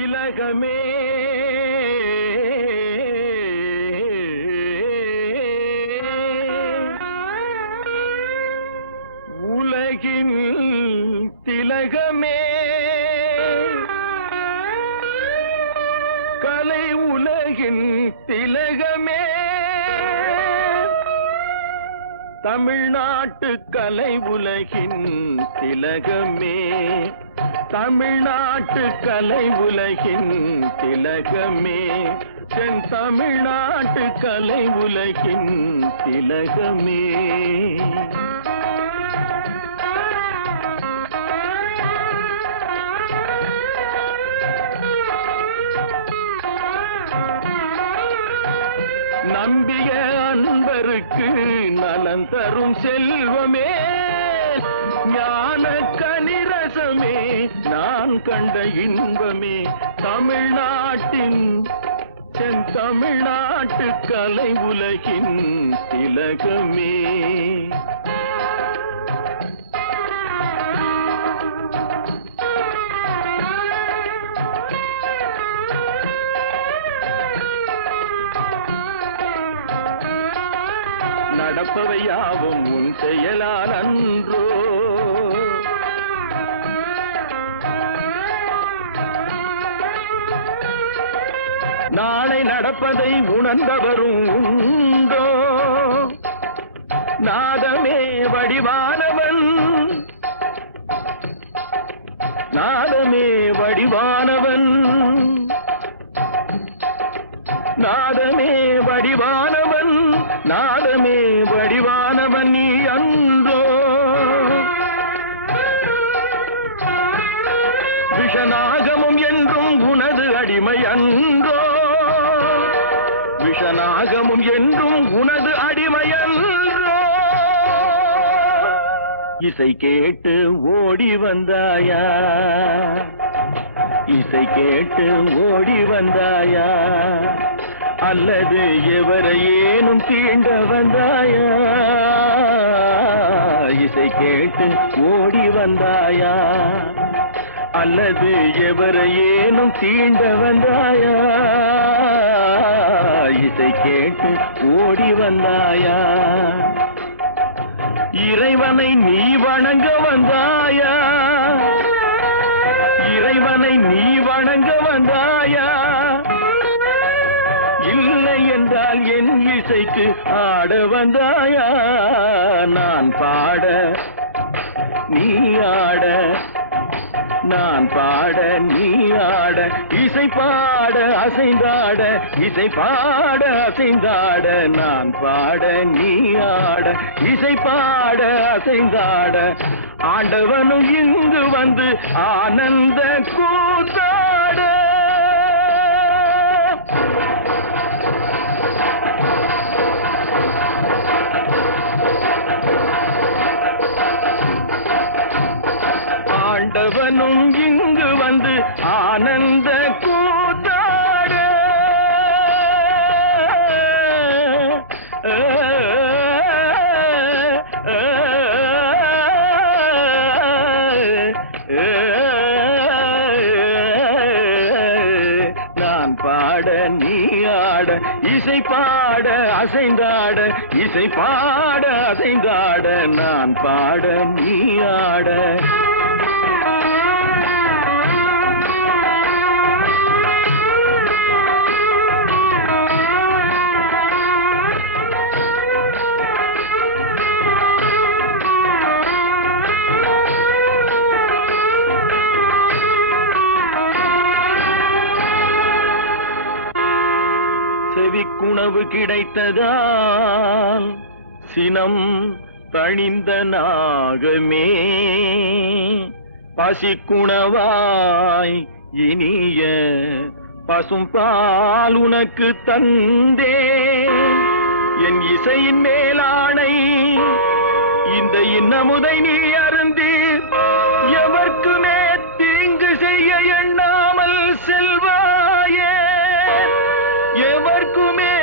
திலகமே உலகின் திலகமே கலை உலகின் திலகமே தமிழ்நாட்டு கலை உலகின் திலகமே தமிழ்நாட்டு கலை உலகின் திலகமே தென் தமிழ்நாட்டு கலை உலகின் திலகமே நம்பிய அன்பருக்கு நலன் தரும் செல்வமே ஞான கனிரசமே நான் கண்ட இன்பமே தமிழ்நாட்டின் தமிழ்நாட்டு கலை உலகின் திலகமே நடப்பவையாவும் உன் செயலால் அன்றோ நாளை நடப்பதை உணர்ந்தவரும் உண்டோ நாதமே வடிவானவன் நாதமே வடிவானவன் நாதமே வடிவானவன் நாதமே வடிவானவன் நீ அன்றோ விஷநாகமும் என்றும் உனது அடிமை அன்றோ விஷநாகமும் என்றும் உனது அடிமை அன்றோ இசை கேட்டு ஓடி வந்தாயா இசை கேட்டு ஓடி வந்தாயா அல்லது எவரையேனும் தீண்ட வந்தாயா இசை கேட்டு ஓடி வந்தாயா அல்லது எவரையேனும் தீண்ட வந்தாயா இசை கேட்டு ஓடி வந்தாயா இறைவனை நீ வணங்க வந்தாயா இறைவனை நீ வணங்க வந்தாயா இல்லை என்றால் என் இசைக்கு ஆட வந்தாயா நான் பாட நீ ஆட நான் பாட நீ ஆட இசை பாட அசைந்தாட இசை பாட அசைந்தாட நான் பாட நீ ஆட இசை பாட அசைந்தாட ஆண்டவனும் இங்கு வந்து ஆனந்த கூத்தாட ஆண்டவனும் இங்கு வந்து ஆனந்த கூத்தாட நான் பாட நீ ஆட இசை பாட அசைந்தாட இசை பாட அசைந்தாட நான் பாட நீ ஆட செவிக்குணவு கிடைத்ததால் சினம் தணிந்த நாகமே பசிக்குணவாய் இனிய பசும்பால் உனக்கு தந்தே என் இசையின் மேலானை இந்த இன்னமுதை நீ அருந்தி எவர்க்குமே தீங்கு செய்ய எண்ணாமல் செல்வாயே எவர்க்குமே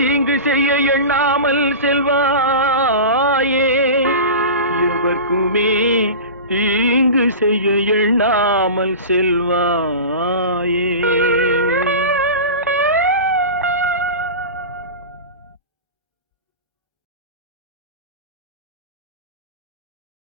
தீங்கு செய்ய எண்ணாமல் செல்வாயே எவர்க்குமே தீங்கு செய்ய எண்ணாமல் செல்வாயே